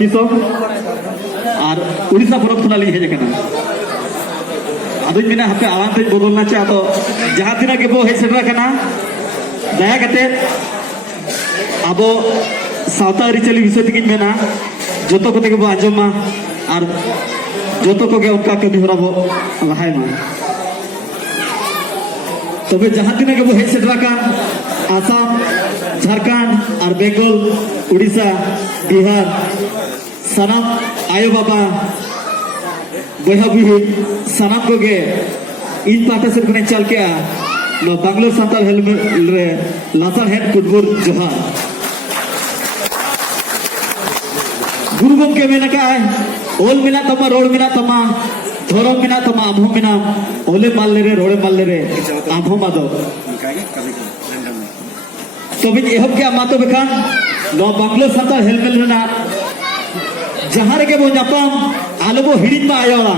दिसोम और उड़ीसा परब खुना ली हेज कना अदुñ मेना हापे आवाज ते बदलना चे तो जहां तिना के बो हेज सेटरा कना दया कते अब सावता अरिचली विषय तक मेना जो को बो आंजमा और जो को उनका कमी हरा बो लहाय मा तबे जहां तिना के बो हेज सेटरा का आसाम झारखंड और बेंगल उड़ीसा बिहार सनाम आयो बाबा बहा बुही सनाम को गे इन पाटा से कने चल के नो बांग्लोर सांताल हेलमेट रे लासार हेड कुडबुर जोहार गुरु गमके मेना का ओल मिना तमा रोड मिना तमा धोरम मिना तमा आभो मिना ओले मालले रे रोडे मालले रे आभो मादो तबे एहब के मातो बेखान नो बांग्लोर सांताल हेलमेट रेना जहां रे बो नापाम आलो बो हिडिन मा आयोला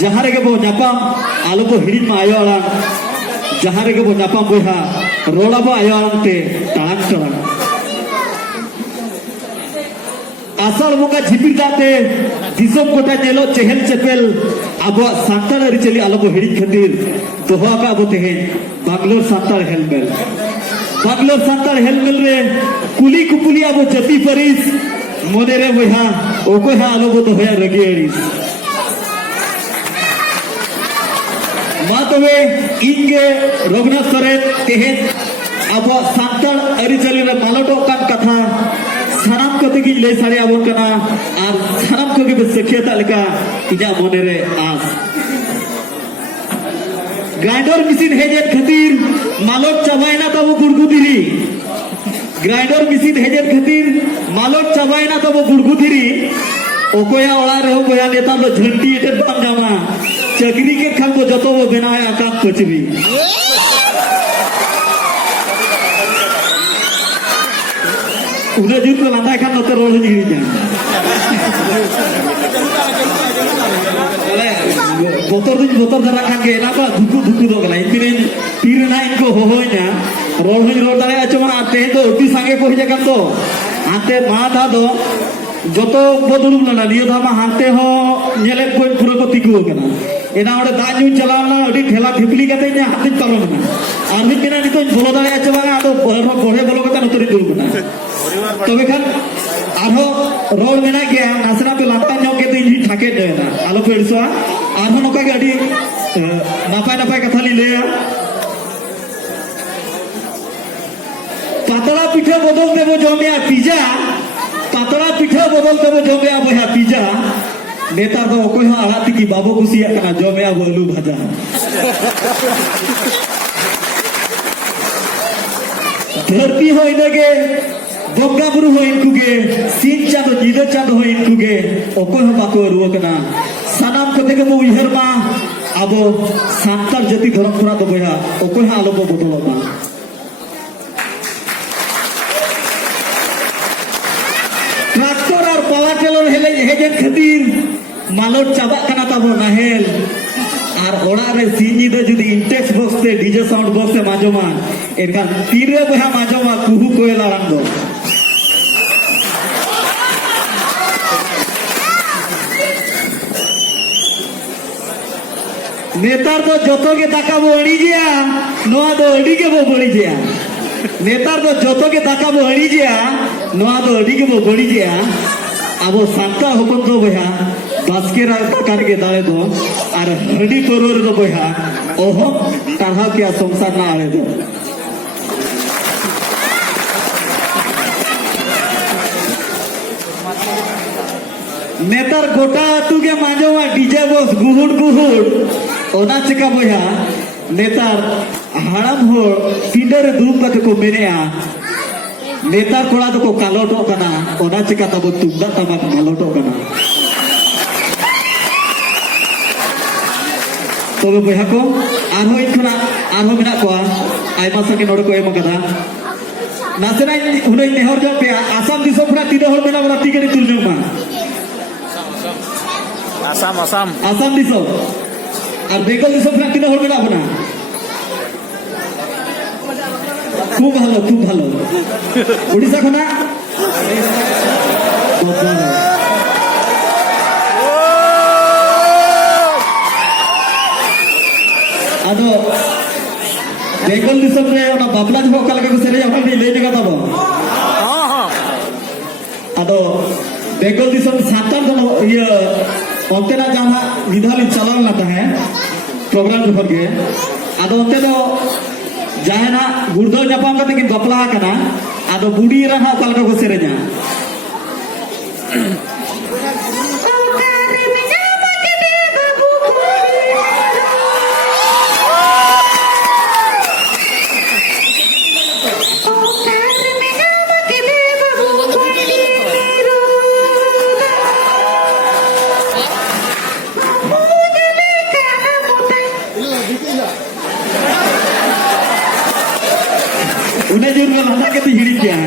जहां रे बो नापाम आलो बो हिडिन मा आयोला जहां रे बो नापाम बोहा रोला बो आयोला ते टांग टांग आसार बोंगा झिपिर दाते दिसम कोटा नेलो चेहल चेपेल अब सांताल अरिचली आलो बो हिडिन खातिर दोहा का बो तेहे बांग्लोर सांताल हेलमेट बांग्लोर सांताल हेलमेट रे कुली कुपुली अब जति परिस मोदे रे बोहा ओको हा आलो बो तो होया रगी अड़िस मा तबे इनगे रघुनाथ सोरेन तेहेन अब सांताल अरिचली रे मालटो कान कथा सानाम को तक ले सारे आबोन कना और सानाम को के सखियता लेका इजा मोने रे आस ग्राइंडर मशीन हेजेत खातिर मालोट चाबायना तब गुड़गुदिरी ग्राइंडर मशीन हेजेत खातिर मालोट चाबायना तब गुड़गुदिरी ओकोया ओड़ा रे हो बोया नेता तो झंडी एटे बाम जामा चकरी के खान को जतो वो बनाया आकाम कचरी उन्हें जुट को लांदा खान नतर रोल जिरी जा बोतर धरा खान के ना का धुकु दो गला इनपिन तीर ना इनको होइना रोल दारे अचमा आते तो उठी संगे को हिजा kan तो आते मा दा दो जतो बदुलुम ना लियो धा मा हांते हो नेले को पुरो को तिकु कना एना ओडे दा न्यू चलावना अडी ठेला ठिपली कते nya हाथ पारो ना आर मी बिना नितो बोलो दारे अचमा आदो बड़े बोलो कता नतरी दुल कना तबे खान आरो रोड मेना गया नासना पे लाता न्यो के दिन ठाके देना आलो पेड़सवा आरो नका के अडी नापाय नापाय कथा ली ले पातला पिठा बदल देबो जमिया पिज्जा पातला पिठा बदल देबो जमिया बहा पिज्जा नेता तो कोई आड़ाती की बाबू कुसिया कना जमिया आलू भाजा धरती हो इनगे बंगा बुरु हो इनकुगे सीन चांदो जीदो चांदो हो इनकुगे ओकोय हो बाको रुवा कना सानाम कते के बो उहर मा आबो सांताल जाति धर्म पुरा दो बया ओकोय हा आलो बो बदलो मा ट्रैक्टर और पावर टेलर हेले हेजेन खातिर मालोट चाबा कना ताबो नाहेल और ओड़ा रे सीनी दे जुदी इंटेक्स बॉक्स ते डीजे साउंड बॉक्स ते माजोमा एनका तीर रे बहा माजोमा कुहू कोयला रंगो नेतार तो जोतो के दाका बो अड़ी गया नोआ तो अड़ी के बो बड़ी गया नेतार तो जोतो के दाका बो अड़ी गया नोआ तो अड़ी के बो बड़ी गया अब सांता होपन तो बया बास्के दाकार के दाले दो और हडी परोर दो बया ओहो ताहा क्या संसार ना आवे दो नेतार गोटा तू के मांजोवा डीजे बॉक्स गुहुड़ ओना चिका बया नेतार हाड़म हो पिंडर दूम का को मेनेया नेतार कोड़ा तो को कालोटो कना ओना चिका तब तुंदा तमा कालोटो कना तबे बया को आरो इखना आरो मेना को आइमा सके नोड को एम कदा नासेना हुनै नेहर जो पे आसाम दिसो पुरा तीन हर मेना बरा टिकेट तुलजो मा आसाम दिसो और बेंगल दिसो पुरा तीन हर मेना बना खूब भालो उड़ीसा खना ᱟᱫᱚ ᱵᱮᱝᱜᱚᱞ ᱫᱤᱥᱚᱢ ᱨᱮ ᱚᱱᱟ ᱵᱟᱯᱞᱟ ᱡᱚᱠᱷᱚᱱ ᱚᱠᱟ ᱞᱮᱠᱟ ᱠᱚ ᱥᱮᱨᱮᱧᱟ ᱚᱱᱟ ᱞᱟᱹᱭ ᱧᱚᱜ ᱛᱟᱵᱚ ᱟᱫᱚ ᱵᱮᱝᱜᱚल ᱫᱤᱥᱚᱢ ᱥᱟᱱᱛᱟᱲ ᱫᱚ ᱤᱭᱟᱹ ᱚᱱᱛᱮᱱᱟᱜ ᱡᱟᱦᱟᱸ ᱢᱤᱫ ᱫᱷᱟᱣ ᱞᱤᱧ ᱪᱟᱞᱟᱣ ᱞᱮᱱᱟ ᱛᱟᱦᱮᱸ ᱯᱨᱳᱜᱨᱟम ᱡᱚᱠᱷᱚᱱ ᱜᱮ ᱟᱫᱚ ᱚᱱᱛᱮ ᱫᱚ ᱡᱟᱦᱟᱱᱟᱜ ᱜᱩᱲᱫᱟᱹᱣ ᱧᱟᱯᱟᱢ ᱠᱟᱛᱮ ᱠᱤᱱ ᱵᱟᱯᱞᱟ ᱟᱠᱟᱱᱟ ᱟᱫᱚ ᱵᱩᱰᱷᱤ ᱮᱨᱟ ᱦᱟᱸᱜ ᱚᱠᱟ ᱞᱮᱠᱟ ᱠᱚ ᱥᱮᱨᱮᱧᱟ उन्हें जरूर लहदा के तो हिड़ी क्या है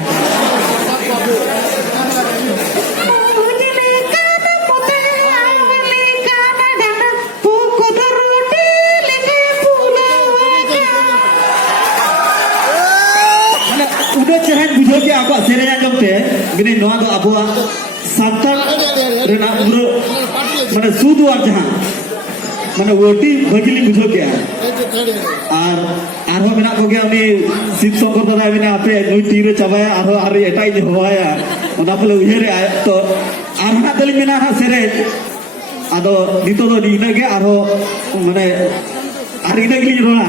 उन्हें चहन बुझो के आपको सेरेया जमते बिने नोआ दो अबुआ सांताल रेना उरो माने सुदुआर जहां माने वोटी भगिली बुझो के আর আরো মেনা কোগে আমি শিব শঙ্কর দাদা মেনা আপে দুই তীরে চাবায়া আরো এটাই যে হওয়া ওনা বলে উহেরে তো আর হানা দলি মেনা হা সেরে আদো নিতো দো ইনাগে আরো মানে আর ইনাগে রোনা